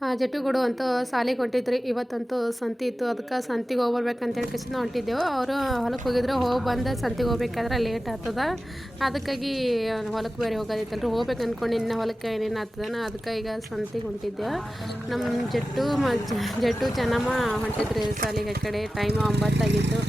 ಜಟ್ಟುಗಳು ಅಂತೂ ಸಾಲಿಗೆ ಹೊಂಟಿದ್ರಿ ಇವತ್ತಂತೂ ಸಂತಿ ಇತ್ತು. ಅದಕ್ಕೆ ಸಂತಿಗೆ ಹೋಗ್ಬರ್ಬೇಕಂತೇಳಿ ಕಿಶನ ಹೊಂಟಿದ್ದೆವು. ಅವರು ಹೊಲಕ್ಕೆ ಹೋಗಿದ್ರು. ಹೋಗಿ ಬಂದು ಸಂತಿಗೆ ಹೋಗ್ಬೇಕಾದ್ರೆ ಲೇಟ್ ಆಗ್ತದ. ಅದಕ್ಕಾಗಿ ಹೊಲಕ್ಕೆ ಬೇರೆ ಹೋಗೋದಿತ್ತಲ್ರಿ. ಹೋಗ್ಬೇಕು ಅಂದ್ಕೊಂಡು ಇನ್ನು ಹೊಲಕ್ಕೆ ಏನೇನು ಆಗ್ತದನ ಅದಕ್ಕೆ ಈಗ ಸಂತಿಗೆ ಹೊಂಟಿದ್ದೆವು. ನಮ್ಮ ಜಟ್ಟು ಮ ಜಟ್ಟು ಚೆನ್ನಮ್ಮ ಹೊಂಟಿದ್ರಿ ಸಾಲಿಗೆ ಆ ಕಡೆ. ಟೈಮ್ ಒಂಬತ್ತಾಗಿತ್ತು.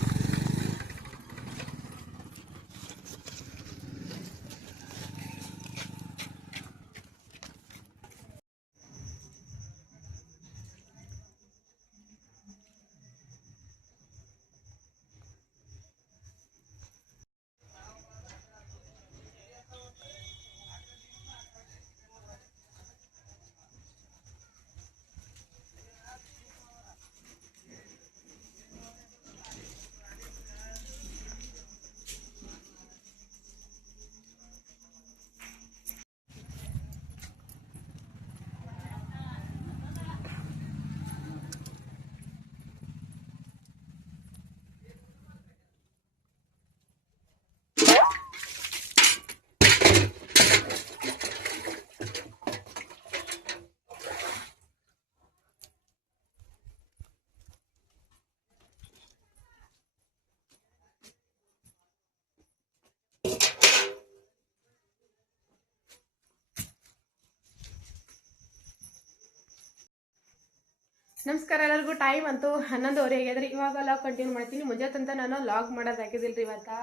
ನಮಸ್ಕಾರ ಎಲ್ಲರಿಗೂ ಟೈಮ್ ಅಂತೂ ಹನ್ನೊಂದುವರೆ ಆಗ್ಯದ್ರಿ ಇವಾಗ ಲಾಗ್ ಕಂಟಿನ್ಯೂ ಮಾಡ್ತೀನಿ. ಮುಂಜಾತಂತ ನಾನು ಲಾಗ್ ಮಾಡೋದು ಹಾಕಿದಿಲ್ಲ ರೀ ಇವತ್ತು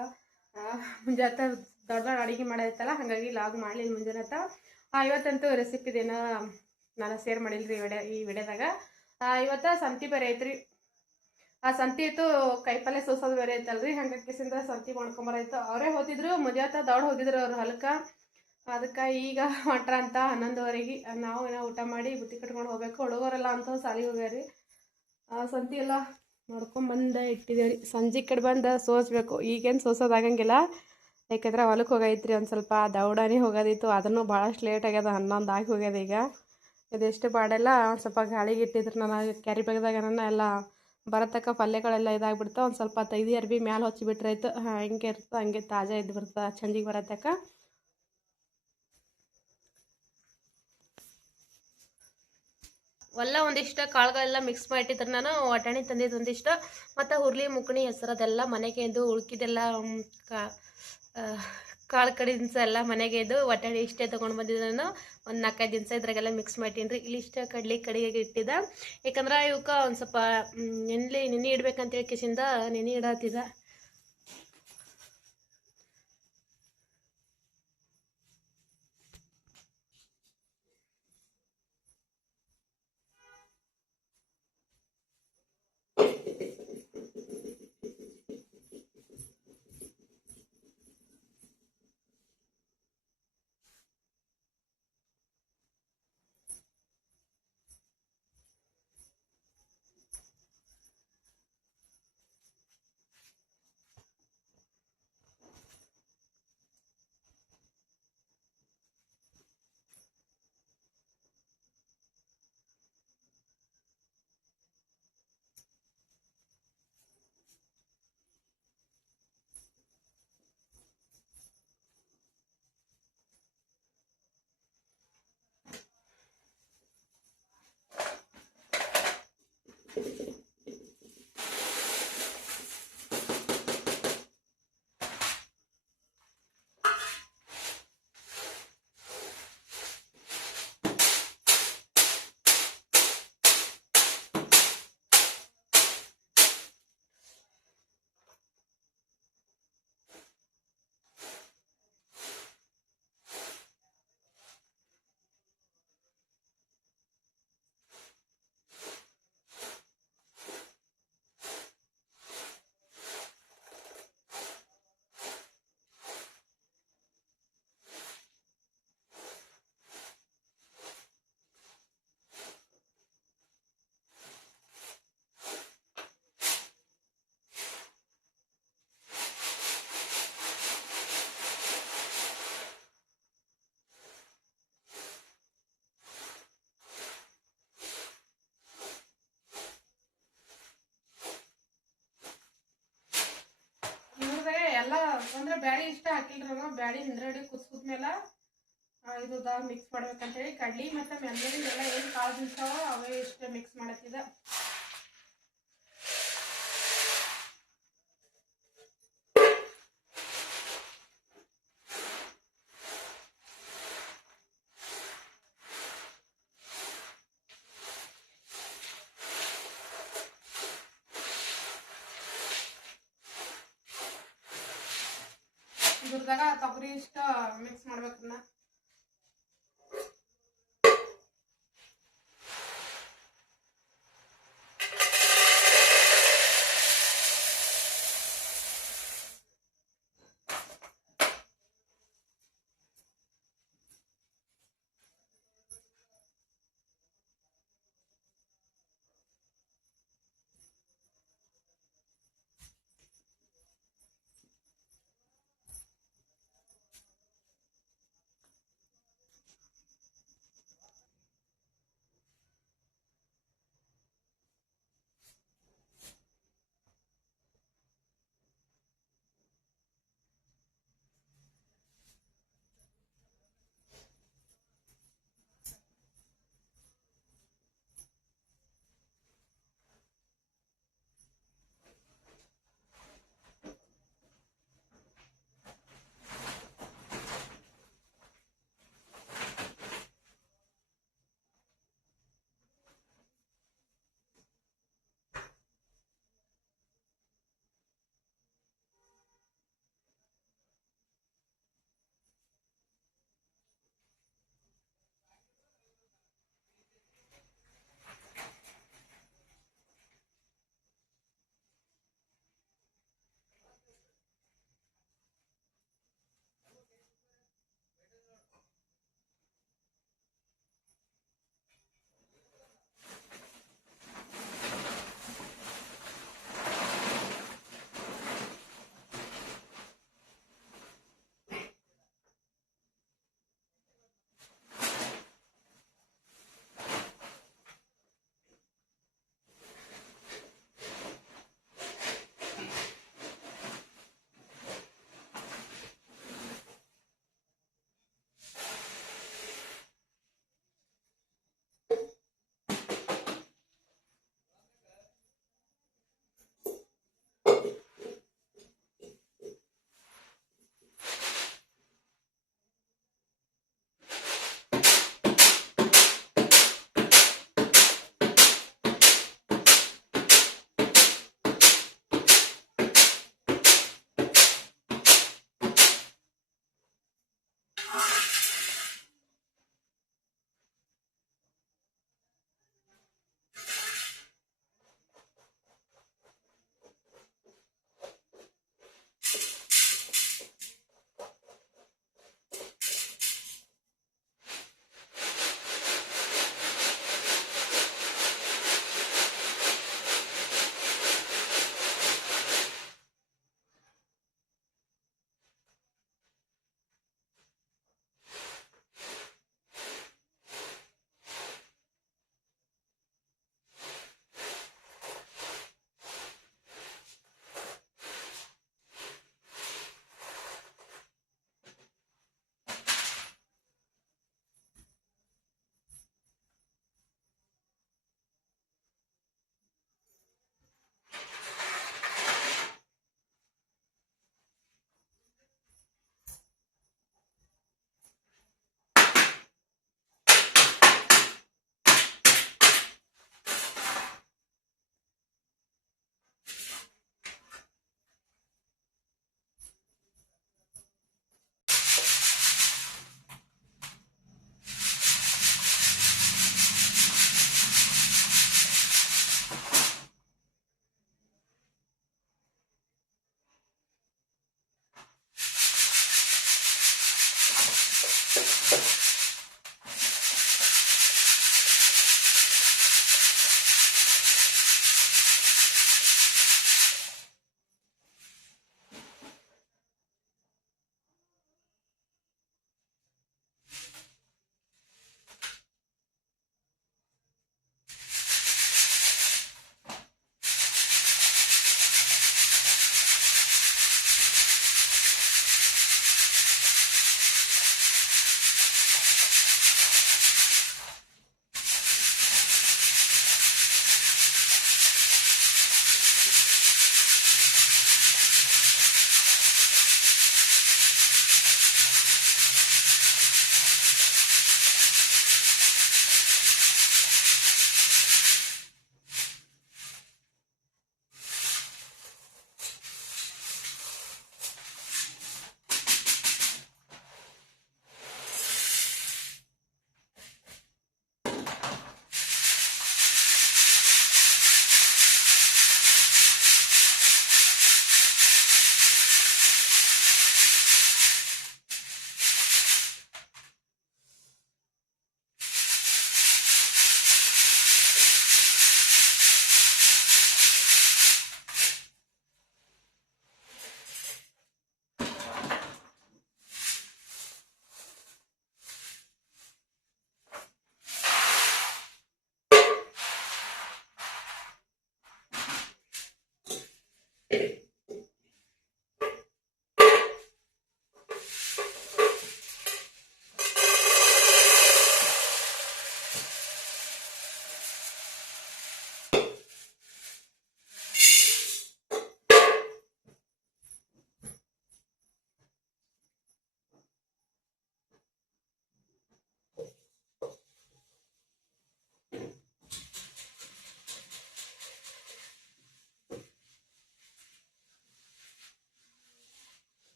ಮುಂಜಾತ ದೊಡ್ಡ ದೊಡ್ಡ ಅಡುಗೆ ಮಾಡೋದಿತ್ತಲ್ಲ ಹಾಗಾಗಿ ಲಾಗ್ ಮಾಡಲಿಲ್ಲ ಆ, ಇವತ್ತಂತೂ ರೆಸಿಪಿದೇನ ನಾನು ಶೇರ್ ಮಾಡಿಲ್ಲ ರೀ ವಿಡಿಯೋ ಈ ವಿಡಿಯೋದಾಗ. ಇವತ್ತು ಸಂತಿ ಬೇರೆ ಐತ್ರಿ. ಆ ಸಂತಿ ಇತ್ತು ಕೈಪಲ್ಲೆ ಸೋಸೋದು ಬೇರೆ ಐತಲ್ರಿ. ಹಂಗಾಗಿ ಸಂತಿ ಮಾಡ್ಕೊಂಬರೈತು ಅವರೇ ಹೋದಿದ್ರು ಮುಂಜಾತ ದೌಡ್ ಹೋಗಿದ್ರು ಅವ್ರ ಹೊಲಕ್ಕೆ. ಅದಕ್ಕೆ ಈಗ ಹೊಂಟ್ರ ಅಂತ ಹನ್ನೊಂದುವರೆಗೆ ನಾವು ಏನೋ ಊಟ ಮಾಡಿ ಬುತ್ತಿ ಕಟ್ಕೊಂಡು ಹೋಗ್ಬೇಕು. ಹುಡುಗರೆಲ್ಲ ಅಂತ ಸಾಲಿಗೆ ಹೋಗ್ಯಾರಿ. ಸಂತಿ ಎಲ್ಲ ಮಾಡ್ಕೊಂಬಂದು ಇಟ್ಟಿದ್ದೇವೆ ರೀ ಸಂಜೆ ಕಡೆ ಬಂದು ಸೋಸ್ಬೇಕು. ಈಗೇನು ಸೋಸೋದಾಗಂಗಿಲ್ಲ ಯಾಕಂದ್ರೆ ಹೊಲಕ್ಕೆ ಹೋಗೈತ್ರಿ ಒಂದು ಸ್ವಲ್ಪ. ದೌಡಾನೇ ಹೋಗೋದಿತ್ತು. ಅದನ್ನು ಭಾಳಷ್ಟು ಲೇಟ್ ಆಗ್ಯದ. ಹನ್ನೊಂದು ಆಗಿ ಹೋಗ್ಯದ ಈಗ. ಇದೆಷ್ಟು ಬಾಡೆಲ್ಲ ಒಂದು ಸ್ವಲ್ಪ ಗಾಳಿಗೆ ಇಟ್ಟಿದ್ರು ನಾನು ಕ್ಯಾರಿ ಬ್ಯಾಗ್ದಾಗ ನನ್ನ ಎಲ್ಲ ಬರತಕ್ಕ ಪಲ್ಯಗಳೆಲ್ಲ ಇದಾಗ್ಬಿಡ್ತಾವೆ ಒಂದು ಸ್ವಲ್ಪ ತೈದಿ ಅರ್ಬಿ ಮ್ಯಾಲೆ ಹಚ್ಚಿಬಿಟ್ರೆ ಆಯ್ತು ಹಂಗೆ ಇರ್ತದೆ ಹಂಗೆ ತಾಜಾ ಇದ್ದು ಬರ್ತದೆ. ಚಂದಿಗೆ ಬರತಕ್ಕ. ಎಲ್ಲ ಒಂದಿಷ್ಟು ಕಾಳುಗಳೆಲ್ಲ ಮಿಕ್ಸ್ ಮಾಡಿಟ್ಟಿದ್ರೆ ನಾನು ಒಟಾಣಿ ತಂದಿದ್ದು ಒಂದಿಷ್ಟು, ಮತ್ತು ಹುರ್ಲಿ ಮುಕ್ಕಣಿ ಹೆಸರದೆಲ್ಲ ಮನೆಗೆ ಇದು ಉಳ್ಕಿದೆಲ್ಲ ಕಾ ಕಾಳು ಕಡಿ ದಿನಸ ಎಲ್ಲ ಮನೆಗೆ ಇದು ಇಷ್ಟೇ ತೊಗೊಂಡು ಬಂದಿದ್ದೆ ನಾನು. ಒಂದು ನಾಲ್ಕೈದು ದಿನಸ ಇದ್ರಾಗೆಲ್ಲ ಮಿಕ್ಸ್ ರೀ ಇಲ್ಲಿ ಇಷ್ಟ ಕಡ್ಲಿ ಕಡಿಗೆ ಇಟ್ಟಿದ್ದ. ಯಾಕಂದ್ರೆ ಇವಕ್ಕೆ ಒಂದು ಸ್ವಲ್ಪ ನೆನೆಲಿ ನೆನೆ ನೆನೆ ಇಡ್ಬೇಕಂತೇಳಿ ಕಿಸಿಂದ ನೆನೆ ಇಡತ್ತಿದ್ದ ಬ್ಯಾಳಿ ಇಷ್ಟ ಹಾಕಿಲ್ರಿ ನಾವು ಬ್ಯಾಳಿ ಹಿಂದ್ರಡಿ ಕುಸ್ಕುದ್ಮೇಲೆ ಇದು ಮಿಕ್ಸ್ ಮಾಡ್ಬೇಕಂತೇಳಿ ಕಡ್ಲಿ ಮತ್ತು ಮೆಲ್ಲರಿ ಎಲ್ಲ ಏನು ಕಾಳು ದಿನ್ಸಾವ ಅವೇ ಇಷ್ಟ ಮಿಕ್ಸ್ ಮಾಡತ್ತಿದ ಇದ್ರದಾಗ ತೊಗರಿ ಇಷ್ಟ ಮಿಕ್ಸ್ ಮಾಡ್ಬೇಕನ್ನ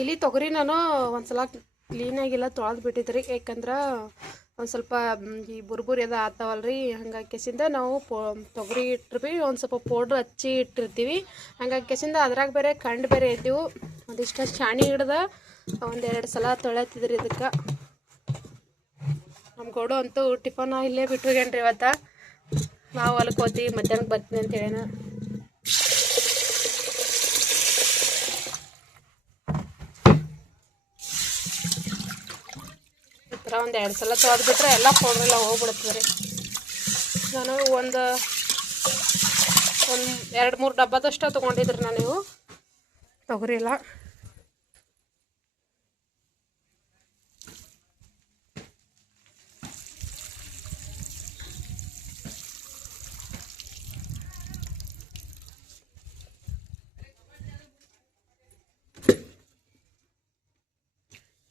ಇಲ್ಲಿ ತೊಗರಿ ನಾನು ಒಂದ್ಸಲ ಕ್ಲೀನಾಗಿಲ್ಲ ತೊಳೆದು ಬಿಟ್ಟಿದ್ರಿ. ಯಾಕಂದ್ರೆ ಒಂದು ಸ್ವಲ್ಪ ಈ ಬುರ್ಬುರಿ ಅದ ರೀ ಹಂಗಾಗಿ ಕೆಸಿಂದ ನಾವು ಪೋ, ತೊಗರಿ ಇಟ್ಟಿರ್ಬಿ ಒಂದು ಸ್ವಲ್ಪ ಪೌಡ್ರ್ ಹಚ್ಚಿ ಇಟ್ಟಿರ್ತೀವಿ. ಹಂಗಾಗಿ ಕೆಸಿಂದ ಅದ್ರಾಗ ಬೇರೆ ಕಂಡು ಬೇರೆ ಇದ್ದೀವು. ಒಂದಿಷ್ಟು ಶಾಣಿ ಹಿಡ್ದ ಒಂದೆರಡು ಸಲ ತೊಳೆತಿದ್ರಿ ಇದಕ್ಕೆ. ನಮ್ಮ ಗೋಡು ಅಂತೂ ಟಿಫನ್ ಇಲ್ಲೇ ಬಿಟ್ಟು ಇವತ್ತು. ನಾವು ಹೊಲಕ್ಕೆ ಹೋತಿ ಮಧ್ಯಾಹ್ನಕ್ಕೆ ಬರ್ತೀನಿ ಅಂತ ಹೇಳೇನ. ಥರ ಒಂದು ಎರಡು ಸಲ ತೊಳೆದ್ಬಿಟ್ರೆ ಎಲ್ಲ ಪೌಡ್ರ್ ಎಲ್ಲ ಹೋಗ್ಬಿಡುತ್ತೆ ರೀ. ನಾನು ಒಂದು ಒಂದು ಎರಡು ಮೂರು ಡಬ್ಬದಷ್ಟು ತೊಗೊಂಡಿದ್ರಿ ನಾನು ನೀವು ತೊಗರಿ ಎಲ್ಲ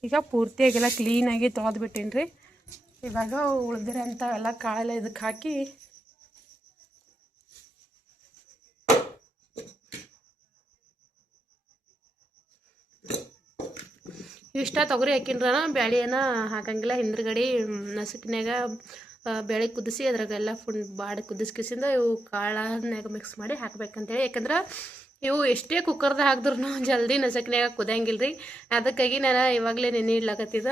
ಈಗ ಪೂರ್ತಿಯಾಗೆಲ್ಲ ಕ್ಲೀನಾಗಿ ತೊಳೆದ್ಬಿಟ್ಟೀನಿ ರೀ ಇವಾಗ ಉಳಿದಿರೋ ಅಂತ ಎಲ್ಲ ಕಾಳೆಲ್ಲ ಇದಕ್ಕೆ ಹಾಕಿ ಇಷ್ಟ ತೊಗರಿ ಹಾಕಿನ್ರನ ಬ್ಯಾಳಿಯನ್ನ ಹಾಕಂಗಿಲ್ಲ. ಹಿಂದ್ರಗಡಿ ನಸುಕಿನಾಗ ಬೇಳೆ ಕುದಿಸಿ ಅದ್ರಾಗೆಲ್ಲ ಫುಲ್ ಬಾಡಿ ಕುದಿಸ್ಕಿಸಿಂದ ಇವು ಕಾಳನ್ಯಾಗ ಮಿಕ್ಸ್ ಮಾಡಿ ಹಾಕ್ಬೇಕಂತೇಳಿ. ಯಾಕಂದ್ರೆ ಇವು ಎಷ್ಟೇ ಕುಕ್ಕರ್ದಾಗ ಹಾಕಿದ್ರು ಜಲ್ದಿ ನಸಕ್ನ್ಯಾಗ ಕುದಿಯಂಗಿಲ್ಲ ರೀ ಅದಕ್ಕಾಗಿ ನಾನು ಇವಾಗಲೇ ನೆನೆ ಇಡ್ಲಾಕತ್ತಿದ.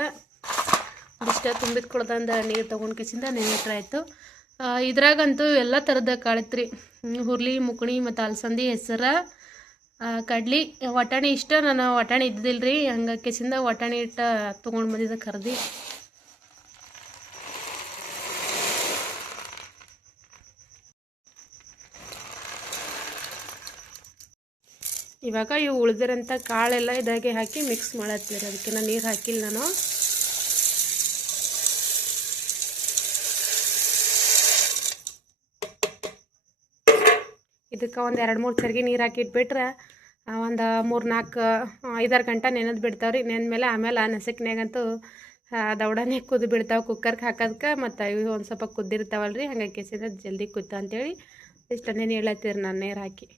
ಇಷ್ಟ ತುಂಬಿದ ನೀರು ತೊಗೊಂಡು ಕಿಸಿಂದ ನೆನೆಟ್ರಾಯ್ತು ಇದ್ರಾಗಂತೂ ಎಲ್ಲ ಥರದ ಕಾಳಿತ್ರಿ. ಹುರ್ಲಿ ಮುಕುಣಿ ಮತ್ತು ಅಲಸಂದಿ, ಹೆಸರು ಕಡ್ಲಿ, ವಟಾಣಿ ಇಷ್ಟ. ನಾನು ವಟಾಣಿ ಇದ್ದಿಲ್ಲ ರೀ ಹಂಗಾಗಿ ಕಿಸಿಂದ ವಟಾಣಿ ಇಟ್ಟು ತೊಗೊಂಡು ಬಂದಿದ್ದೆ ಕರ್ದು ಇವಾಗ ಇವು ಉಳಿದಿರೋಂಥ ಕಾಳೆಲ್ಲ ಇದಾಗೆ ಹಾಕಿ ಮಿಕ್ಸ್ ಮಾಡತ್ತೀರಿ ಅದಕ್ಕೆ ನಾನು ನೀರು ಹಾಕಿಲ್ಲ ನಾನು. ಇದಕ್ಕೆ ಒಂದು ಎರಡು ಮೂರು ಸರಿಗೆ ನೀರು ಹಾಕಿ ಇಟ್ಬಿಟ್ರೆ ಒಂದು ಮೂರು ನಾಲ್ಕು ಐದಾರು ಗಂಟೆ ನೆನೆದು ಬಿಡ್ತಾವ್ರಿ. ನೆನೆದ್ಮೇಲೆ ಆಮೇಲೆ ಆ ನೆಸಕ್ನಾಗಂತೂ ದೌಡನೆ ಕುದ್ದು ಬಿಡ್ತಾವೆ ಕುಕ್ಕರ್ಗೆ ಹಾಕೋದಕ್ಕೆ ಮತ್ತು ಇವು ಒಂದು ಸ್ವಲ್ಪ ಕುದ್ದಿರ್ತಾವಲ್ರಿ. ಹಂಗಾಗಿ ಕೆಸಿದ್ರೆ ಜಲ್ದಿ ಕುತ್ತ ಅಂತೇಳಿ ಇಷ್ಟು ನೆನೆ ಹೇಳತ್ತೀರಿ ನಾನು ನೀರು ಹಾಕಿ.